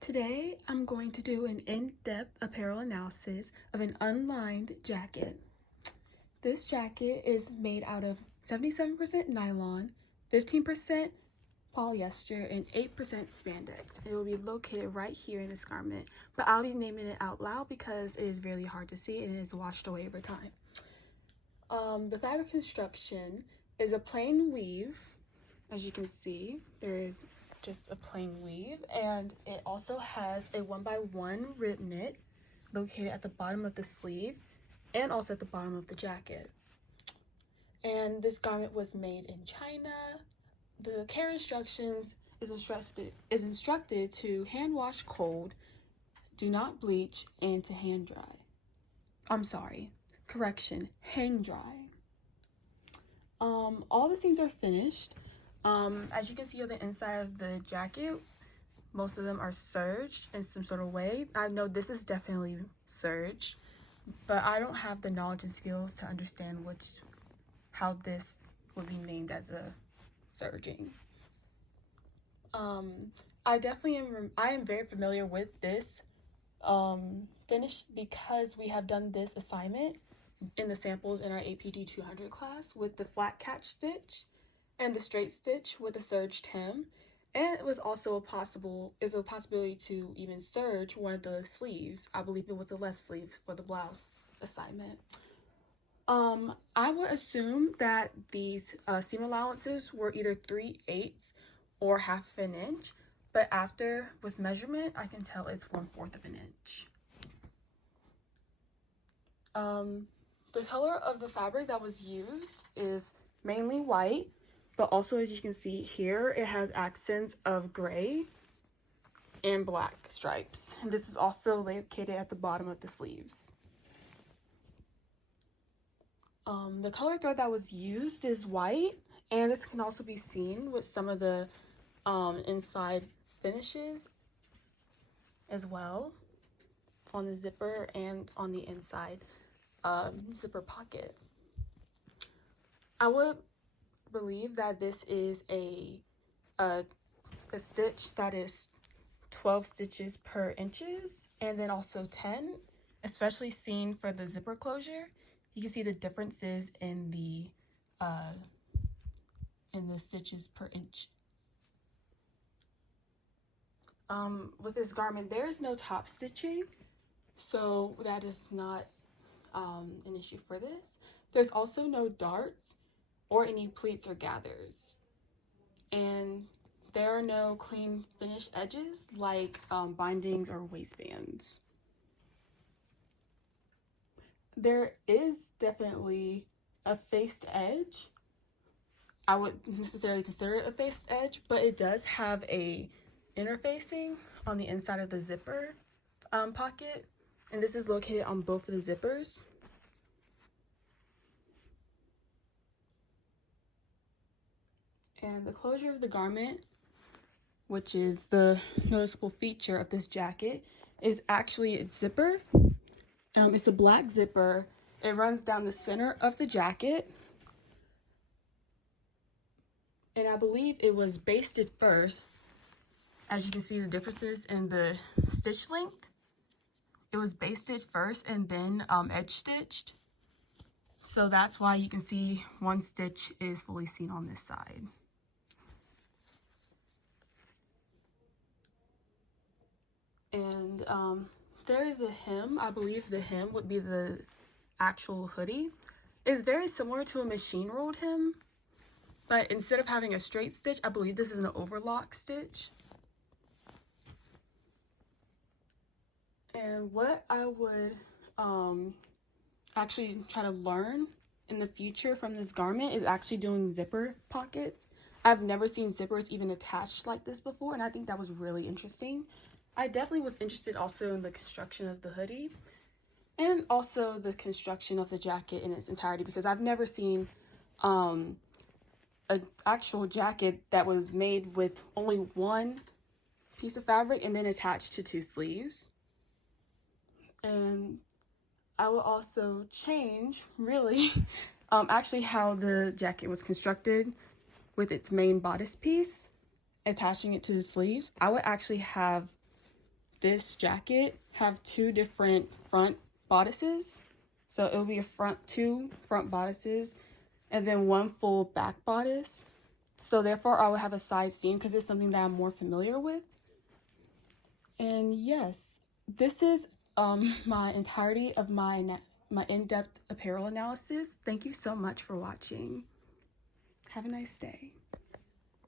Today, I'm going to do an in-depth apparel analysis of an unlined jacket. This jacket is made out of 77% nylon, 15% polyester, and 8% spandex. It will be located right here in this garment, but I'll be naming it out loud because it is really hard to see and it is washed away over time. The fabric construction is a plain weave. As you can see, there is just a plain weave, and it also has a 1x1 rib knit located at the bottom of the sleeve and also at the bottom of the jacket. And this garment was made in China. The care instructions is instructed to hand wash cold, do not bleach, and to hand dry. Hang dry. All the seams are finished. As you can see on the inside of the jacket, most of them are serged in some sort of way. I know this is definitely serged, but I don't have the knowledge and skills to understand how this would be named as a serging. I am very familiar with this finish because we have done this assignment in the samples in our APD 200 class with the flat catch stitch and the straight stitch with a serged hem, and it was also a possibility to even serge one of the sleeves. I believe it was the left sleeve for the blouse assignment. I would assume that these seam allowances were either 3/8 or 1/2 an inch, but after with measurement, I can tell it's 1/4 of an inch. The color of the fabric that was used is mainly white, but also, as you can see here, it has accents of gray and black stripes. And this is also located at the bottom of the sleeves. The color thread that was used is white, and this can also be seen with some of the inside finishes as well on the zipper and on the inside zipper pocket. I would believe that this is a stitch that is 12 stitches per inches, and then also 10, especially seen for the zipper closure. You can see the differences in the stitches per inch. With this garment, there is no top stitching, so that is not an issue for this. There's also no darts or any pleats or gathers, and there are no clean finished edges like bindings or waistbands. There is definitely a faced edge. I would necessarily consider it a faced edge, but it does have a interfacing on the inside of the zipper pocket, and this is located on both of the zippers. And the closure of the garment, which is the noticeable feature of this jacket, is actually its zipper. It's a black zipper. It runs down the center of the jacket, and I believe it was basted first. As you can see the differences in the stitch length, it was basted first and then edge stitched. So that's why you can see one stitch is fully seen on this side. And there is a hem. I believe the hem would be the actual hoodie. It's very similar to a machine rolled hem, but instead of having a straight stitch, I believe this is an overlock stitch. And what I would actually try to learn in the future from this garment is actually doing zipper pockets. I've never seen zippers even attached like this before, and I think that was really interesting. I definitely was interested also in the construction of the hoodie and also the construction of the jacket in its entirety, because I've never seen an actual jacket that was made with only one piece of fabric and then attached to 2 sleeves. And I will also change, really, actually how the jacket was constructed with its main bodice piece, attaching it to the sleeves. I would actually have this jacket have two different front bodices. So it will be two front bodices and then one full back bodice. So therefore I will have a side seam because it's something that I'm more familiar with. And yes, this is my entirety of my in-depth apparel analysis. Thank you so much for watching. Have a nice day.